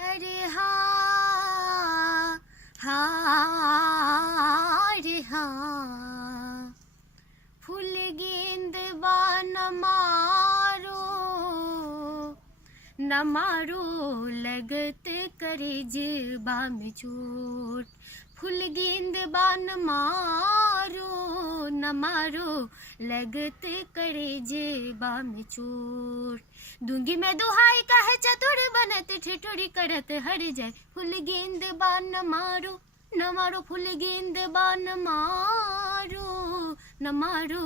अरे हाँ हाँ रे हाँ, फूल गेंद बा न मारो लगत करे जबा में चोट। फूल गेंद बा न मारो लगत करे जबा में चोट। दूंगी मैं दुहाई कहे चतुर बनत ठिठुरी करत हर जाए। फूल गेंद बा न मारो फूल गेंद बा न मारो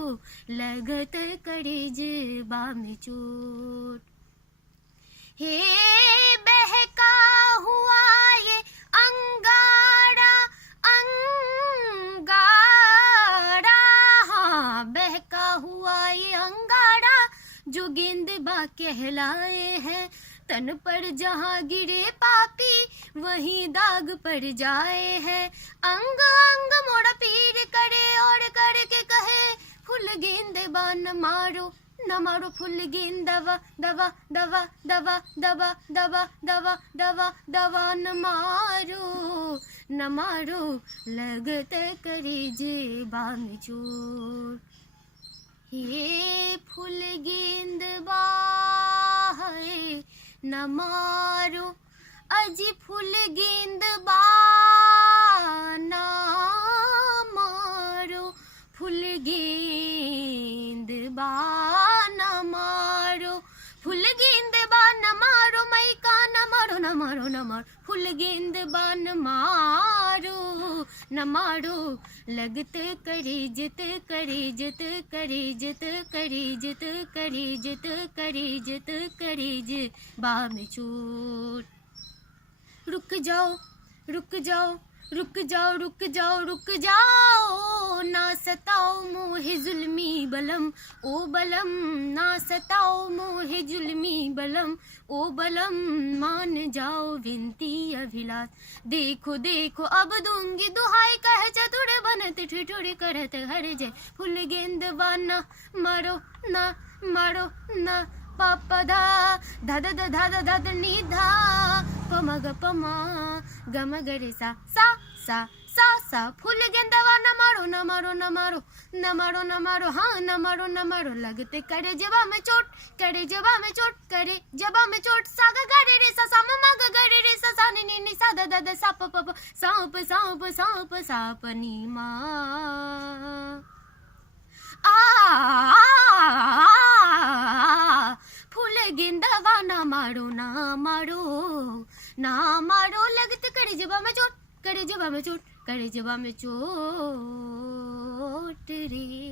लगत करे जबा में चोट। हे बहका हुआ ये अंगारा हाँ, बहका हुआ ये अंगारा जो गेंदबा कहलाए हैं। तन पर जहाँ गिरे पापी वहीं दाग पड़ जाए हैं। अंग अंग मोड़ा पीर करे और करके कहे फूल गेंदबा न मारो फूल गेंद दवा दवा दवा दवा दवा दवा दवा दवा दवा न मारो लगत करे जेबा में चोट। ये फूल गेंदबा है न मारो अजी फूल गेंदबा न मारो फूल गेंदबा फूल गेंदबा न मारो मई का न मारो फूल गेंदबा न मारो लगत करे जत करे जत करे जत करे जत करे जत करे जत करे जबा में चोट। रुक जाओ रुक जाओ रुक जाओ रुक जाओ रुक जाओ ना सताओ मोहे जुल्मी बलम ओ बलम ना सताओ मोहे जुल्मी बलम ओ बलम मान जाओ विनती अभिलाष। देखो देखो अब दूंगी दुहाई कहे चतुर बनत ठिठुर करत हर जय। फूल गेंदबा न मारो ना पापा धा धा धा धा धा धा धा नी धा पमा ग पमा गम गरे सा सा सा सा सा। फूल गेंदबा न मारो हाँ न मारो लगते करे जबा में चोट करे जबा में चोट करे जबा में चोट। सा ग गरे रे सा म ग गरे रे सा सा नी नी सा द द द सा प प सांप सांप सांप साप नी मा फूल गेंदबा न मारो लगत करे जबा में चोट करे जबा में चोट करे जबा में चोट रे।